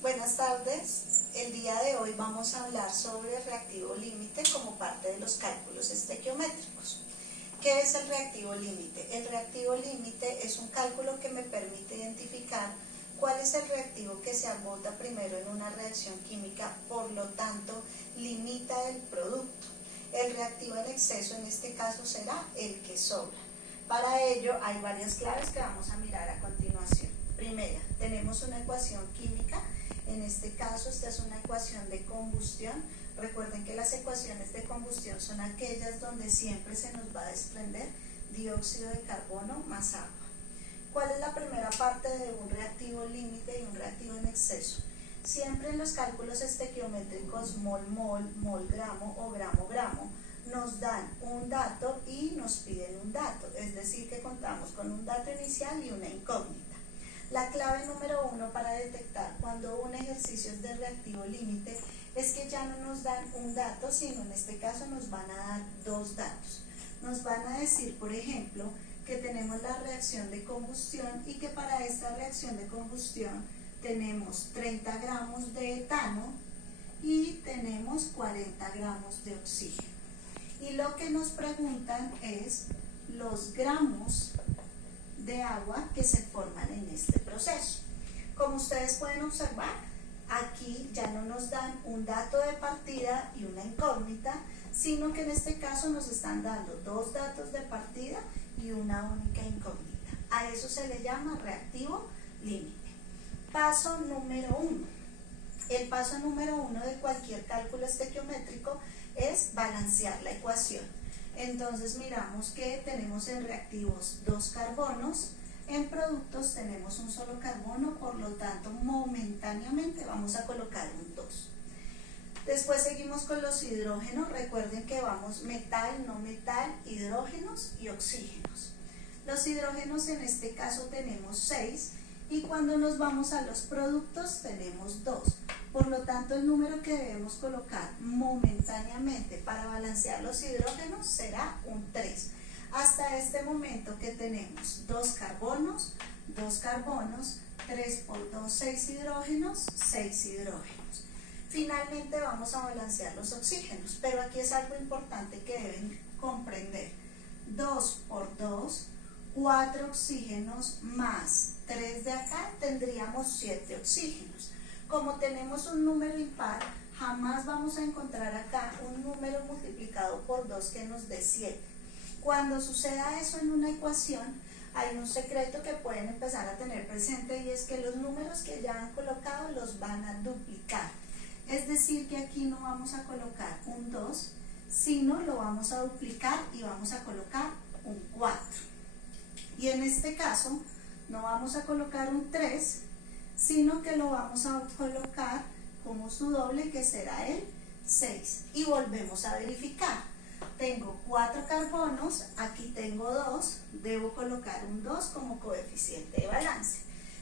Buenas tardes, el día de hoy vamos a hablar sobre el reactivo límite como parte de los cálculos estequiométricos. ¿Qué es el reactivo límite? El reactivo límite es un cálculo que me permite identificar cuál es el reactivo que se agota primero en una reacción química, por lo tanto limita el producto. El reactivo en exceso en este caso será el que sobra. Para ello hay varias claves que vamos a mirar a continuación. Primera, tenemos una ecuación química. En este caso, esta es una ecuación de combustión. Recuerden que las ecuaciones de combustión son aquellas donde siempre se nos va a desprender dióxido de carbono más agua. ¿Cuál es la primera parte de un reactivo límite y un reactivo en exceso? Siempre en los cálculos estequiométricos mol-mol, mol-gramo o gramo-gramo nos dan un dato y nos piden un dato, es decir que contamos con un dato inicial y una incógnita. La clave número 1 para detectar cuando un ejercicio es de reactivo límite es que ya no nos dan un dato, sino en este caso nos van a dar dos datos. Nos van a decir, por ejemplo, que tenemos la reacción de combustión y que para esta reacción de combustión tenemos 30 gramos de etano y tenemos 40 gramos de oxígeno. Y lo que nos preguntan es los gramos de agua que se forman en este proceso. Como ustedes pueden observar, aquí ya no nos dan un dato de partida y una incógnita, sino que en este caso nos están dando dos datos de partida y una única incógnita. A eso se le llama reactivo límite. Paso número 1. El paso número 1 de cualquier cálculo estequiométrico es balancear la ecuación. Entonces miramos que tenemos en reactivos dos carbonos, en productos tenemos un solo carbono, por lo tanto momentáneamente vamos a colocar un 2. Después seguimos con los hidrógenos. Recuerden que vamos metal, no metal, hidrógenos y oxígenos. Los hidrógenos en este caso tenemos 6 y cuando nos vamos a los productos tenemos 2. Por lo tanto, el número que debemos colocar momentáneamente para balancear los hidrógenos será un 3. Hasta este momento que tenemos 2 carbonos, 3 por 2, 6 hidrógenos, 6 hidrógenos. Finalmente vamos a balancear los oxígenos, pero aquí es algo importante que deben comprender. 2 por 2, 4 oxígenos más 3 de acá, tendríamos 7 oxígenos. Como tenemos un número impar, jamás vamos a encontrar acá un número multiplicado por 2 que nos dé 7. Cuando suceda eso en una ecuación, hay un secreto que pueden empezar a tener presente y es que los números que ya han colocado los van a duplicar. Es decir que aquí no vamos a colocar un 2, sino lo vamos a duplicar y vamos a colocar un 4. Y en este caso no vamos a colocar un 3, sino que lo vamos a colocar como su doble, que será el 6. Y volvemos a verificar. Tengo 4 carbonos, aquí tengo 2, debo colocar un 2 como coeficiente de balance.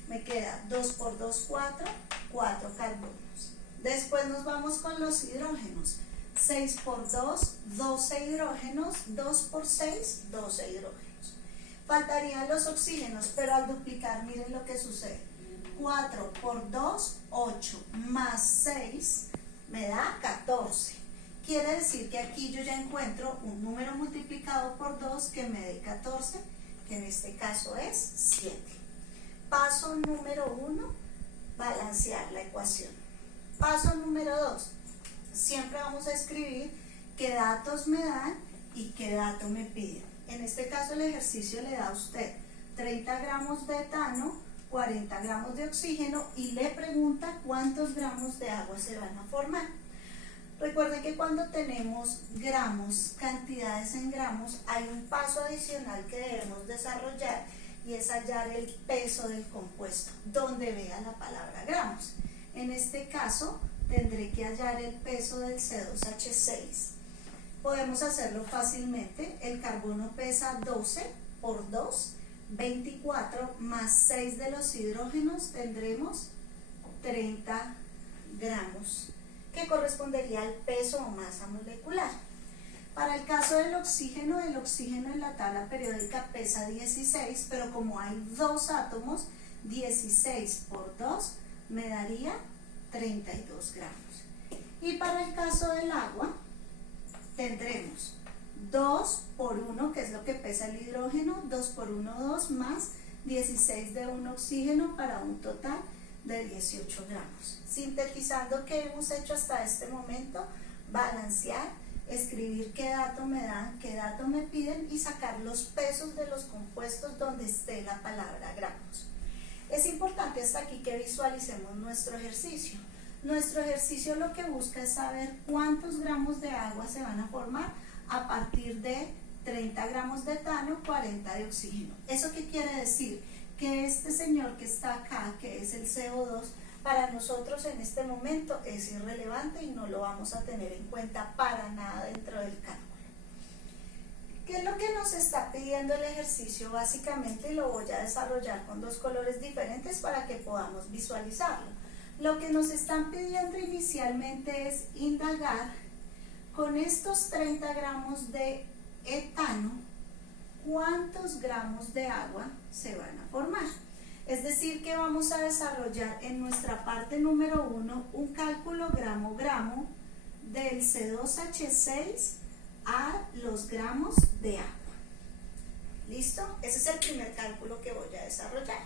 Me queda 2 por 2, 4, 4 carbonos. Después nos vamos con los hidrógenos. 6 por 2, 12 hidrógenos, 2 por 6, 12 hidrógenos. Faltarían los oxígenos, pero al duplicar, miren lo que sucede. 4 por 2, 8, más 6, me da 14. Quiere decir que aquí yo ya encuentro un número multiplicado por 2 que me dé 14, que en este caso es 7. Paso número 1, balancear la ecuación. Paso número 2, siempre vamos a escribir qué datos me dan y qué dato me piden. En este caso el ejercicio le da a usted 30 gramos de etano, 40 gramos de oxígeno y le pregunta cuántos gramos de agua se van a formar. Recuerden que cuando tenemos gramos, cantidades en gramos, hay un paso adicional que debemos desarrollar y es hallar el peso del compuesto, donde vea la palabra gramos. En este caso, tendré que hallar el peso del C2H6. Podemos hacerlo fácilmente. El carbono pesa 12 por 2, 24 más 6 de los hidrógenos, tendremos 30 gramos, que correspondería al peso o masa molecular. Para el caso del oxígeno en la tabla periódica pesa 16, pero como hay dos átomos, 16 por 2 me daría 32 gramos. Y para el caso del agua, tendremos 2 por 1, que es lo que pesa el hidrógeno, 2 por 1, 2, más 16 de un oxígeno para un total de 18 gramos. Sintetizando, ¿qué hemos hecho hasta este momento? Balancear, escribir qué dato me dan, qué dato me piden y sacar los pesos de los compuestos donde esté la palabra gramos. Es importante hasta aquí que visualicemos nuestro ejercicio. Nuestro ejercicio lo que busca es saber cuántos gramos de agua se van a formar a partir de 30 gramos de etano, 40 de oxígeno. ¿Eso qué quiere decir? Que este señor que está acá, que es el CO2, para nosotros en este momento es irrelevante y no lo vamos a tener en cuenta para nada dentro del cálculo. ¿Qué es lo que nos está pidiendo el ejercicio básicamente? Y lo voy a desarrollar con dos colores diferentes para que podamos visualizarlo. Lo que nos están pidiendo inicialmente es indagar con estos 30 gramos de etano, ¿cuántos gramos de agua se van a formar? Es decir, que vamos a desarrollar en nuestra parte número 1 un cálculo gramo-gramo del C2H6 a los gramos de agua. ¿Listo? Ese es el primer cálculo que voy a desarrollar.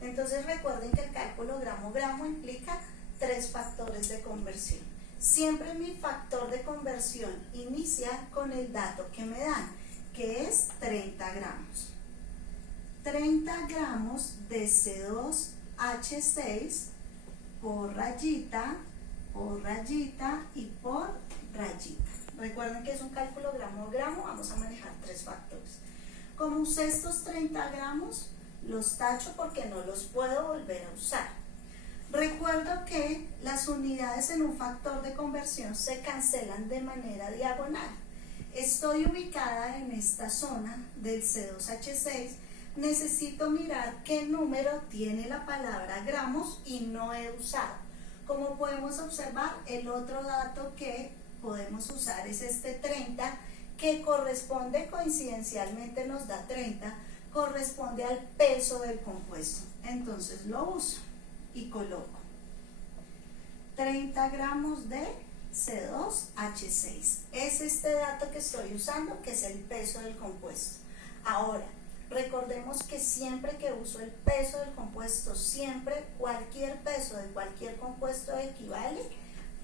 Entonces recuerden que el cálculo gramo-gramo implica 3 factores de conversión. Siempre mi factor de conversión inicia con el dato que me dan, que es 30 gramos. 30 gramos de C2H6 por rayita y por rayita. Recuerden que es un cálculo gramo-gramo, vamos a manejar 3 factores. Como usé estos 30 gramos, los tacho porque no los puedo volver a usar. Recuerdo que las unidades en un factor de conversión se cancelan de manera diagonal. Estoy ubicada en esta zona del C2H6, necesito mirar qué número tiene la palabra gramos y no he usado. Como podemos observar, el otro dato que podemos usar es este 30, que corresponde, coincidencialmente nos da 30, corresponde al peso del compuesto. Entonces lo uso y coloco 30 gramos de C2H6. Es este dato que estoy usando, que es el peso del compuesto. Ahora, recordemos que siempre que uso el peso del compuesto, siempre cualquier peso de cualquier compuesto equivale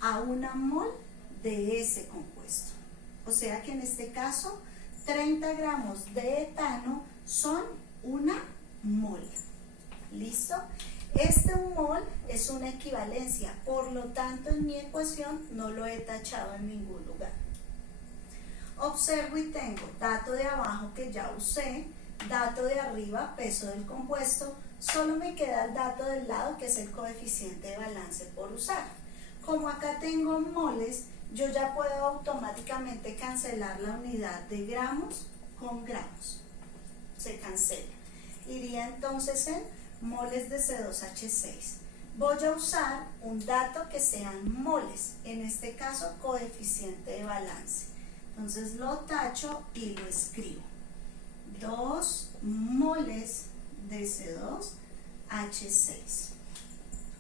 a una mol de ese compuesto. O sea que en este caso, 30 gramos de etano son una mol. ¿Listo? Este mol es una equivalencia, por lo tanto en mi ecuación no lo he tachado en ningún lugar. Observo y tengo dato de abajo que ya usé, dato de arriba, peso del compuesto, solo me queda el dato del lado que es el coeficiente de balance por usar. Como acá tengo moles, yo ya puedo automáticamente cancelar la unidad de gramos con gramos. Se cancela. Iría entonces en moles de C2H6. Voy a usar un dato que sean moles, en este caso coeficiente de balance. Entonces lo tacho y lo escribo. 2 moles de C2H6.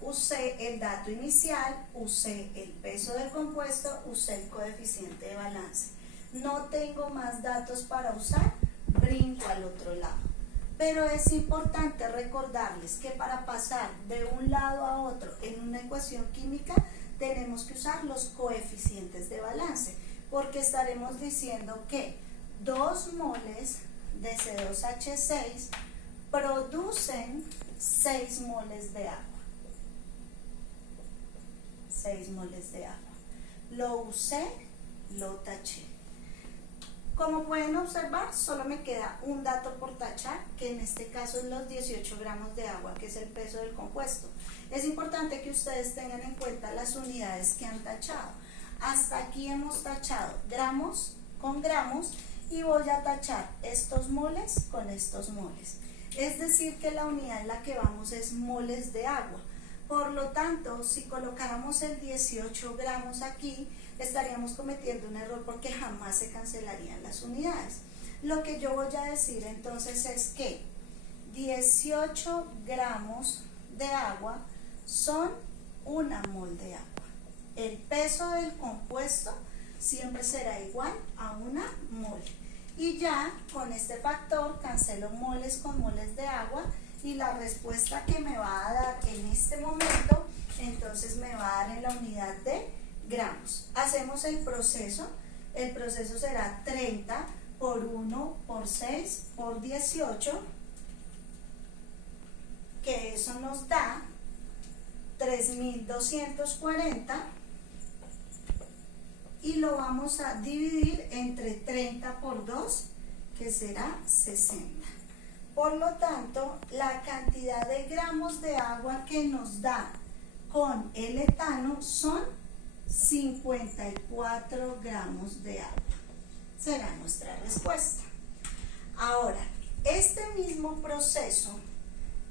Usé el dato inicial, usé el peso del compuesto, usé el coeficiente de balance. No tengo más datos para usar, brinco al otro lado. Pero es importante recordarles que para pasar de un lado a otro en una ecuación química tenemos que usar los coeficientes de balance, porque estaremos diciendo que 2 moles de C2H6 producen 6 moles de agua. 6 moles de agua. Lo usé, lo taché. Como pueden observar, solo me queda un dato por tachar, que en este caso es los 18 gramos de agua, que es el peso del compuesto. Es importante que ustedes tengan en cuenta las unidades que han tachado. Hasta aquí hemos tachado gramos con gramos y voy a tachar estos moles con estos moles. Es decir, que la unidad en la que vamos es moles de agua. Por lo tanto, si colocáramos el 18 gramos aquí, estaríamos cometiendo un error porque jamás se cancelarían las unidades. Lo que yo voy a decir entonces es que 18 gramos de agua son una mol de agua. El peso del compuesto siempre será igual a una mol. Y ya con este factor cancelo moles con moles de agua y la respuesta que me va a dar en este momento, entonces me va a dar en la unidad de gramos. Hacemos el proceso será 30 por 1 por 6 por 18, que eso nos da 3240, y lo vamos a dividir entre 30 por 2, que será 60. Por lo tanto, la cantidad de gramos de agua que nos da con el etano son 54 gramos de agua. Será nuestra respuesta. Ahora, este mismo proceso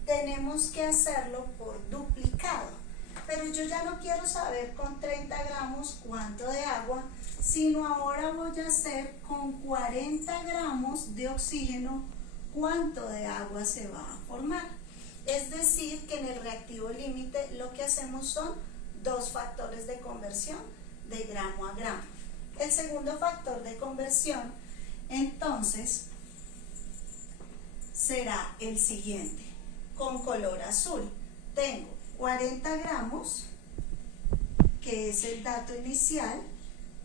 tenemos que hacerlo por duplicado, pero yo ya no quiero saber con 30 gramos cuánto de agua, sino ahora voy a hacer con 40 gramos de oxígeno cuánto de agua se va a formar. Es decir, que en el reactivo límite lo que hacemos son dos factores de conversión de gramo a gramo. El segundo factor de conversión, entonces, será el siguiente. Con color azul tengo 40 gramos, que es el dato inicial,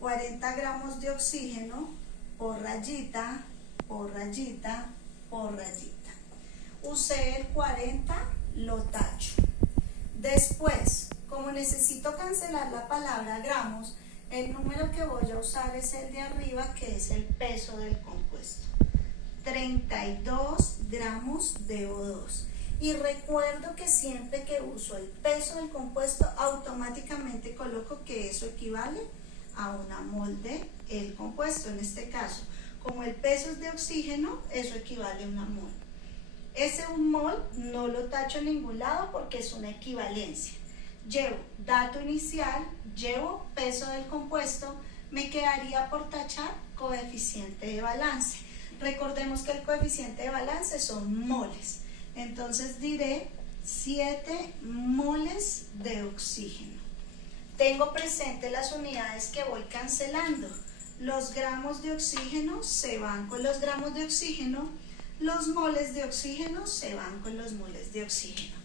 40 gramos de oxígeno por rayita, por rayita, por rayita. Usé el 40, lo tacho. Después, como necesito cancelar la palabra gramos, el número que voy a usar es el de arriba, que es el peso del compuesto. 32 gramos de O2. Y recuerdo que siempre que uso el peso del compuesto, automáticamente coloco que eso equivale a una mol de el compuesto. En este caso, como el peso es de oxígeno, eso equivale a una mol. Ese un mol no lo tacho en ningún lado porque es una equivalencia. Llevo dato inicial, llevo peso del compuesto, me quedaría por tachar coeficiente de balance. Recordemos que el coeficiente de balance son moles. Entonces diré 7 moles de oxígeno. Tengo presente las unidades que voy cancelando. Los gramos de oxígeno se van con los gramos de oxígeno, los moles de oxígeno se van con los moles de oxígeno.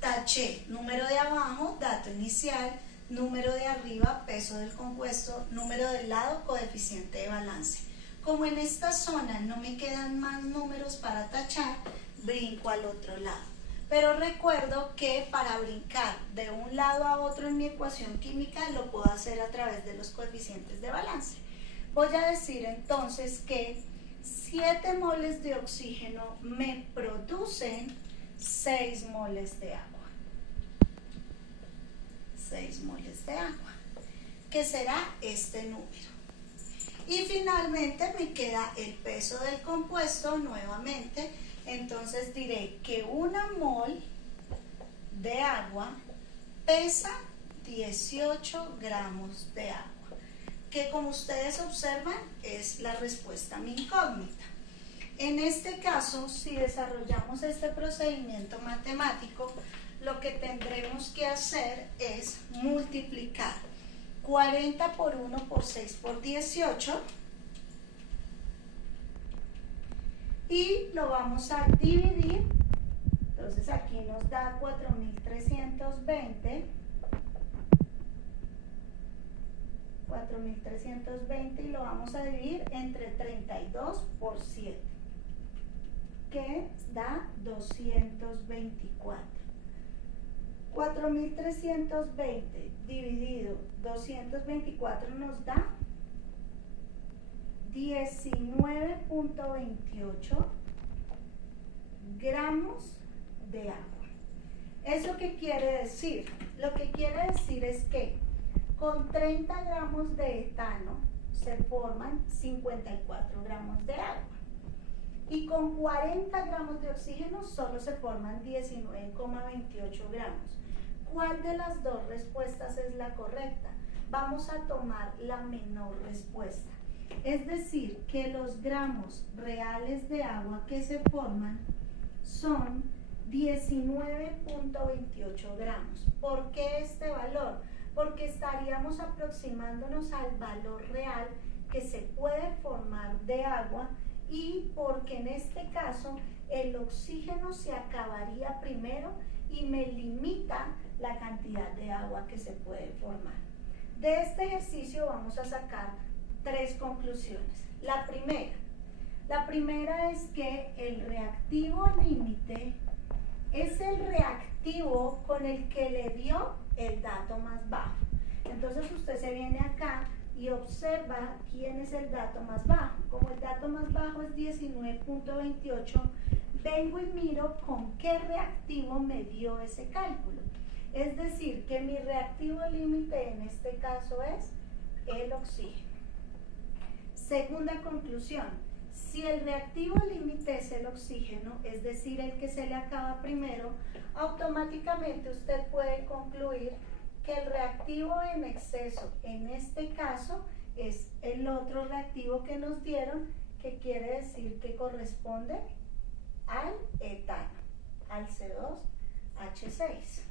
Taché número de abajo, dato inicial, número de arriba, peso del compuesto, número del lado, coeficiente de balance. Como en esta zona no me quedan más números para tachar, brinco al otro lado. Pero recuerdo que para brincar de un lado a otro en mi ecuación química lo puedo hacer a través de los coeficientes de balance. Voy a decir entonces que 7 moles de oxígeno me producen 6 moles de agua. 6 moles de agua, que será este número. Y finalmente me queda el peso del compuesto nuevamente. Entonces diré que una mol de agua pesa 18 gramos de agua, que como ustedes observan es la respuesta a mi incógnita. En este caso, si desarrollamos este procedimiento matemático, lo que tendremos que hacer es multiplicar 40 por 1 por 6 por 18 y lo vamos a dividir. Entonces aquí nos da 4320 y lo vamos a dividir entre 32 por 7, que da 224. 4320 dividido 224 nos da 19.28 gramos de agua. ¿Eso qué quiere decir? Lo que quiere decir es que con 30 gramos de etano se forman 54 gramos de agua. Y con 40 gramos de oxígeno solo se forman 19,28 gramos. ¿Cuál de las dos respuestas es la correcta? Vamos a tomar la menor respuesta. Es decir, que los gramos reales de agua que se forman son 19.28 gramos. ¿Por qué este valor? Porque estaríamos aproximándonos al valor real que se puede formar de agua y porque en este caso el oxígeno se acabaría primero y me limita la cantidad de agua que se puede formar. De este ejercicio vamos a sacar 3 conclusiones. La primera es que el reactivo límite es el reactivo con el que le dio el dato más bajo. Entonces usted se viene acá y observa quién es el dato más bajo. Como el dato más bajo es 19.28, vengo y miro con qué reactivo me dio ese cálculo. Es decir, que mi reactivo límite en este caso es el oxígeno. Segunda conclusión, si el reactivo límite es el oxígeno, es decir, el que se le acaba primero, automáticamente usted puede concluir que el reactivo en exceso, en este caso, es el otro reactivo que nos dieron, que quiere decir que corresponde al etano, al C2H6.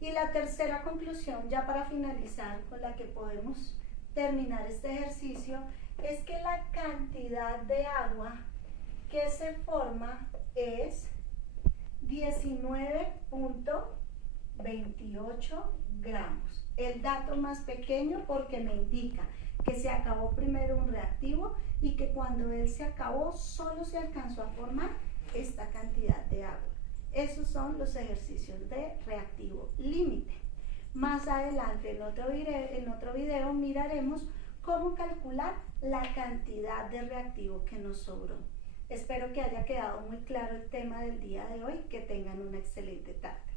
Y la tercera conclusión, ya para finalizar, con la que podemos terminar este ejercicio, es que la cantidad de agua que se forma es 19.28 gramos. El dato más pequeño porque me indica que se acabó primero un reactivo y que cuando él se acabó solo se alcanzó a formar esta cantidad de agua. Esos son los ejercicios de reactivo límite. Más adelante en otro video miraremos cómo calcular la cantidad de reactivo que nos sobró. Espero que haya quedado muy claro el tema del día de hoy. Que tengan una excelente tarde.